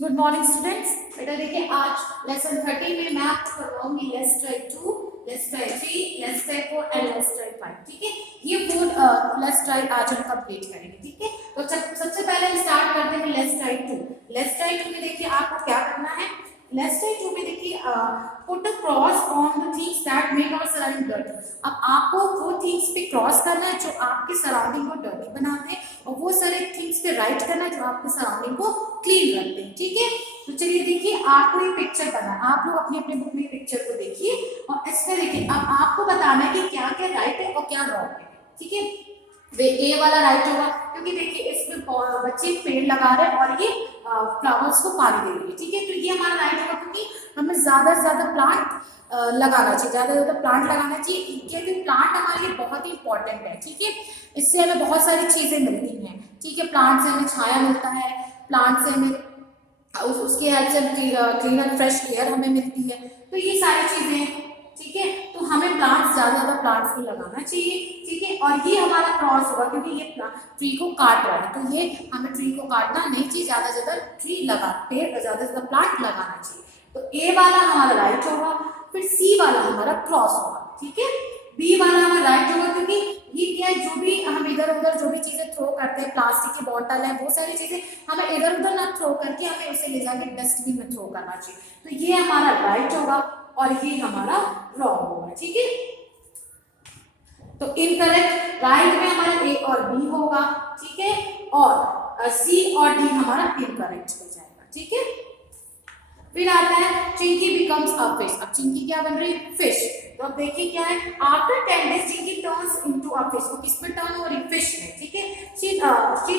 Good morning students. बेटा देखिए आज लेसन 30 में मैं आपको करवाऊंगी let's try 2, let's try 3, let's try 4 and let's try 5। ठीक है, ये 4 लेट्स ट्राई आज हम कंप्लीट करेंगे। ठीक है, तो सबसे पहले हम स्टार्ट करते हैं लेट्स ट्राई 2। लेट्स ट्राई 2 में देखिए आपको क्या करना है। लेट्स ट्राई 2 में देखिए put a cross on the things that make our surrounding dirty. अब आपको वो थिंग्स पे क्रॉस करना है जो आपके सराउंडिंग को डर्टी बनाते हैं, और वो सारे थिंग्स पे राइट करना है जो आपके सराउंडिंग को क्लीन रखते हैं। ठीक है, तो चलिए देखिए आपको ये पिक्चर बना, आप लोग अपनी अपनी बुक में पिक्चर को देखिए और इसमें देखिए अब आपको बताना है कि क्या क्या राइट है और क्या रॉन्ग है। ठीक है, वे ए वाला राइट होगा क्योंकि देखिए इसमें बच्चे पेड़ लगा रहे हैं और ये फ्लावर्स को पानी दे रही है। ठीक है, तो ये हमारा राइट होगा क्योंकि हमें ज्यादा से ज्यादा प्लांट लगाना चाहिए, ज्यादा से ज्यादा प्लांट लगाना चाहिए क्योंकि प्लांट हमारे लिए बहुत ही इंपॉर्टेंट है। ठीक है, इससे हमें बहुत सारी चीजें मिलती हैं। ठीक है, प्लांट से हमें छाया मिलता है, प्लांट से हमें उसके हेल्प से क्लीनर फ्रेश एयर हमें मिलती है, तो ये सारी चीजें हैं। ठीक है, तो हमें प्लांट्स ज्यादा प्लांट्स को लगाना चाहिए। ठीक है, और ये हमारा क्रॉस होगा क्योंकि ये ट्री को काट रहा है, तो ये हमें ट्री को काटना नहीं चाहिए, ज्यादा से ज्यादा ट्री लगा पेड़ ज्यादा से ज्यादा प्लांट लगाना चाहिए। तो ए वाला हमारा राइट होगा, फिर सी वाला हमारा क्रॉस होगा। ठीक है, बी वाला हमारा राइट होगा क्योंकि ये क्या है, जो भी हम इधर उधर जो भी चीजें थ्रो करते हैं, प्लास्टिक की बोतल है, वो सारी चीजें हमें इधर उधर ना थ्रो करके हमें उसे ले जाके डस्टबिन में थ्रो करना चाहिए। तो ये हमारा राइट होगा और ये हमारा रॉन्ग होगा। ठीक है, तो इनकरेक्ट राइट में हमारा ए और बी होगा। ठीक है, और सी और डी हमारा इनकरेक्ट हो जाएगा। ठीक है, फिर आता है चिंकी बिकम्स अ फिश। अब चिंकी क्या बन रही है, फिश। तो अब देखिए क्या है, after 10 days Chinki turns into a fish. वो किस में टर्न हो रही है, फिश में। ठीक है, she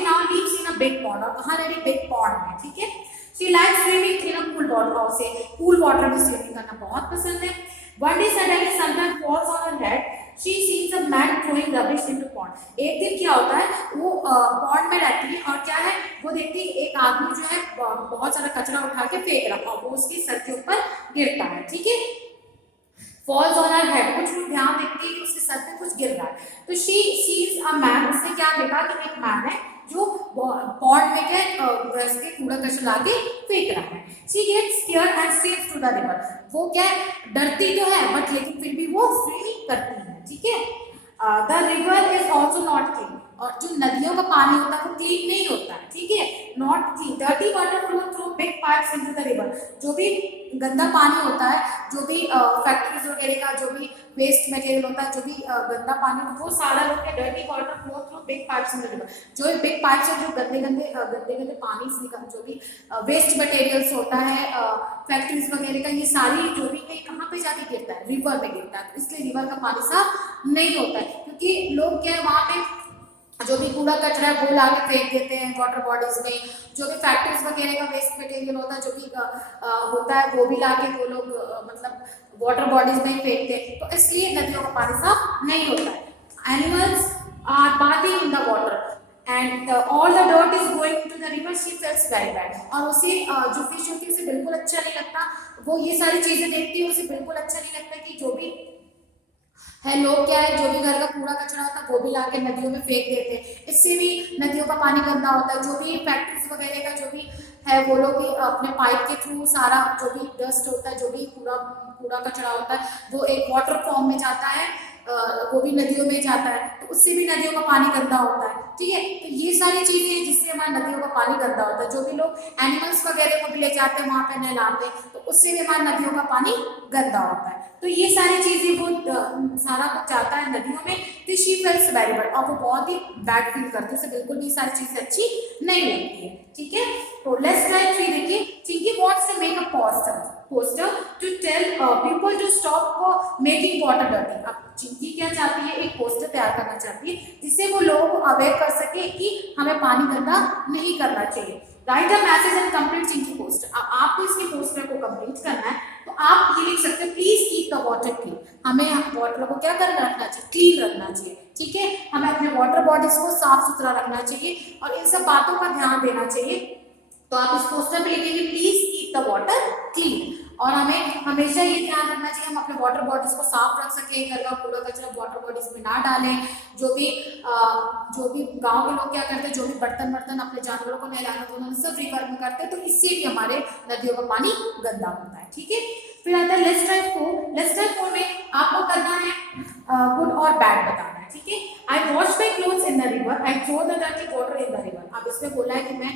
now lives in a big pond. और कहां रह रही, बिग पॉन्ड में। ठीक है, she likes swimming in a cool water. और उसे कूल वाटर में स्विमिंग करना बहुत पसंद है। One day suddenly something falls on her head. She sees a man throwing rubbish into pond. एक दिन क्या होता है, वो पॉन्ड में रहती है और क्या है, वो देखती है एक आदमी जो है बहुत सारा कचरा उठा के फेंक रहा है और वो उसके सर के ऊपर गिरता है। ठीक है, फॉल्स ऑन हर हेड, कुछ ध्यान देखती है कि उसके सर पे कुछ गिर रहा है। तो शी सीज अ मैन, उसने क्या देखा कि एक मैन है जो पॉन्ड में क्या वैसे कूड़ा कचरा लाके फेंक रहा है। She gets scared and swims to the river. वो क्या डरती तो है बट लेकिन फिर भी वो स्विमिंग करती है। ठीक है, the river is also not clean. और जो नदियों का पानी होता है वो क्लीन नहीं होता है। ठीक है, not clean, dirty water flow through big pipes into the river. जो भी गंदा पानी होता है, जो भी फैक्ट्रीज वगैरह का जो भी वेस्ट मटेरियल होता है, जो भी गंदा पानी, वो सारा लोग के dirty water flow through big pipes in the river. जो बिग पाइप से जो गंदे गंदे पानी से निकल, जो भी वेस्ट मटेरियल्स होता है फैक्ट्रीज वगैरह का, ये सारी जो भी है कहाँ पे जाके गिरता है, रिवर में गिरता है। इसलिए रिवर का पानी साफ नहीं होता है क्योंकि लोग क्या है वहां पे जो भी कूड़ा कचरा है वो लाके फेंक देते हैं वाटर बॉडीज में। जो भी फैक्ट्रीज वगैरह का वेस्ट मटेरियल होता है, जो भी होता है, वो भी लाके वो लोग मतलब वाटर बॉडीज में फेंकते हैं, तो इसलिए नदियों का पानी साफ नहीं होता है। Animals are bathing in the water and all the dirt is going to the river. She feels very bad। और उसे जो फिश होती है उसे बिल्कुल अच्छा नहीं लगता, वो ये सारी चीजें देखती है, उसे बिल्कुल अच्छा नहीं लगता कि जो भी है लोग क्या है, जो भी घर का कूड़ा कचरा होता है वो भी लाके नदियों में फेंक देते हैं। इससे भी नदियों का पानी गंदा होता है। जो भी फैक्ट्रीज वगैरह का जो भी है, वो लोग भी अपने पाइप के थ्रू सारा जो भी डस्ट होता है, जो भी कूड़ा कूड़ा कचरा होता है, वो एक वाटर फॉर्म में जाता है, वो भी नदियों में जाता है, तो उससे भी नदियों का पानी गंदा होता है। ठीक है, तो ये सारी चीजें हैं जिससे हमारी नदियों का पानी गंदा होता है। जो भी लोग एनिमल्स वगैरह को भी ले जाते हैं वहां पे नहलाते हैं, तो उससे भी हमारी नदियों का पानी गंदा होता है। तो ये सारी चीजें वो सारा कुछ जाता है नदियों में, तो शी फील्स वेरी बैड, और वो बहुत ही बैड फील करती है, उसे बिल्कुल भी सारी चीजें अच्छी नहीं लगती है। ठीक है, तो लेट्स ट्राई 3 देखिए। Chinki wants to make a poster to tell people to stop making water dirty. अब चिंकी क्या चाहती है, एक पोस्टर तैयार करना चाहती है जिससे वो लोगों को अवेयर कर सके कि हमें पानी गंदा नहीं करना चाहिए। Right a message and complete Chinki poster. अब आपको इसके पोस्टर को कंप्लीट करना है, तो आप ये लिख सकते हैं, please keep the water clean. हमें वाटर को क्या करना रखना चाहिए, क्लीन रखना चाहिए। ठीक है, हमें अपने वाटर बॉडीज को साफ सुथरा रखना चाहिए और इन सब बातों का ध्यान देना चाहिए। तो आप इस पोस्टर पे लिखेंगे, please keep the water clean. और हमें हमेशा ये ध्यान रखना चाहिए हम अपने वाटर बॉडीज को साफ रख सकें, घर का कूड़ा कचरा वाटर बॉडीज में ना डालें। जो भी गांव के लोग क्या करते हैं, जो भी बर्तन अपने जानवरों को नहलाना धोना सब रिवर में करते हैं, तो इससे भी हमारे नदियों का पानी गंदा होता है। ठीक है, फिर आता है लेट्स ट्राई 4। लेट्स ट्राई 4 में आपको करना है गुड और बैड बताना है। ठीक है, I wash my clothes in the river, I throw the dirty water in the river. अब इसमें बोला है कि मैं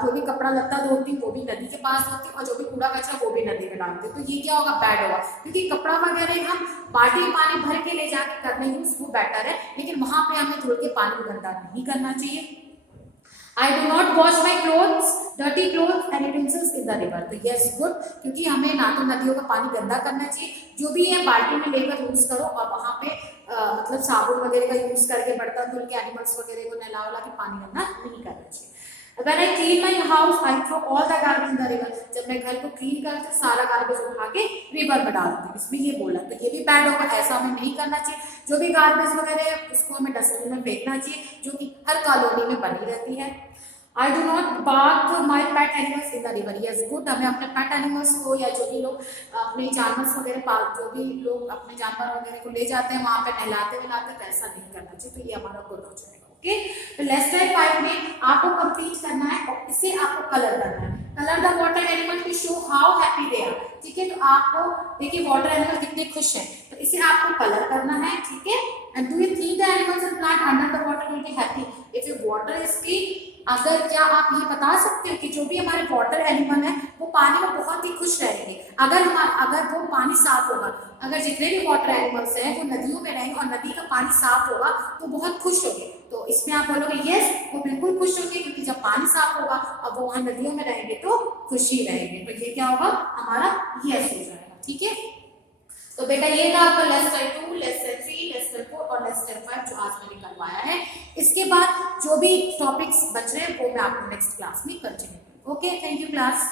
जो भी कपड़ा लत्ता धोती हूँ वो भी नदी के पास धोती हूँ और जो भी कूड़ा कचरा वो भी नदी में डालती हूँ। तो ये क्या होगा, बैड होगा, क्योंकि कपड़ा वगैरह हम बाल्टी में पानी भर के ले जाके करने यूज वो बेटर है, लेकिन वहां पे हमें धुल के पानी गंदा नहीं करना चाहिए। I do not wash my clothes, dirty clothes and utensils in the river. तो yes good, क्योंकि हमें ना तो नदियों का पानी गंदा करना चाहिए, जो भी है बाल्टी में लेकर यूज करो और वहां पे मतलब साबुन वगैरह का यूज करके बर्तन धुल के एनिमल्स वगैरह को नहला वला के पानी गंदा नहीं करना चाहिए। When I clean my house, I throw all the garbage in the river. जब मैं घर को क्लीन करती हूँ सारा गार्बेज उठा के रिवर में डालती हूँ, इसमें ये बोला, तो ये भी बैड होगा, ऐसा हमें नहीं करना चाहिए। जो भी गार्बेज वगैरह है उसको हमें डस्टबिन में फेंकना चाहिए, जो कि हर कॉलोनी में बनी रहती है। I do not bath my pet animals in the river. Yes, good. हमें अपने पेट एनिमल्स को या जो भी लोग अपने जानवर वगैरह पाल, जो भी लोग अपने जानवर वगैरह को ले जाते हैं वहाँ पे नहलाते विलाते, तो ऐसा नहीं करना चाहिए। तो ये हमारा गुड हो जाएगा। ओके, तो लेट्स ट्राई 5 में आपको कंप्लीट करना है और इसे आपको कलर करना है। Colour the water animal to show how happy they are. ठीक है, तो आपको देखिए वाटर एनिमल कितने खुश हैं, तो इसे आपको कलर करना है। ठीक है, and do you think the animals and plant under the water will be happy if your water is clean. अगर क्या आप ये बता सकते हो कि जो भी हमारे वाटर एनिमल है वो पानी में बहुत ही खुश रहेंगे अगर वो पानी साफ होगा। अगर जितने भी वाटर एनिमल्स हैं वो नदियों में रहेंगे और नदी का पानी साफ होगा तो बहुत खुश होंगे। तो इसमें आप बोलोगे यस, वो बिल्कुल खुश होंगे, क्योंकि जब पानी साफ होगा और वो वहाँ नदियों में रहेंगे तो खुशी रहेंगे। तो ये क्या होगा, हमारा यस हो जाएगा। ठीक है, तो बेटा ये था आपका लेसन 2, लेसन 3, लेसन 4 और लेसन 5 जो आज मैंने करवाया है। इसके बाद जो भी टॉपिक्स बच रहे हैं वो मैं आपको नेक्स्ट क्लास में कंटिन्यू करूंगी। Okay, thank you class.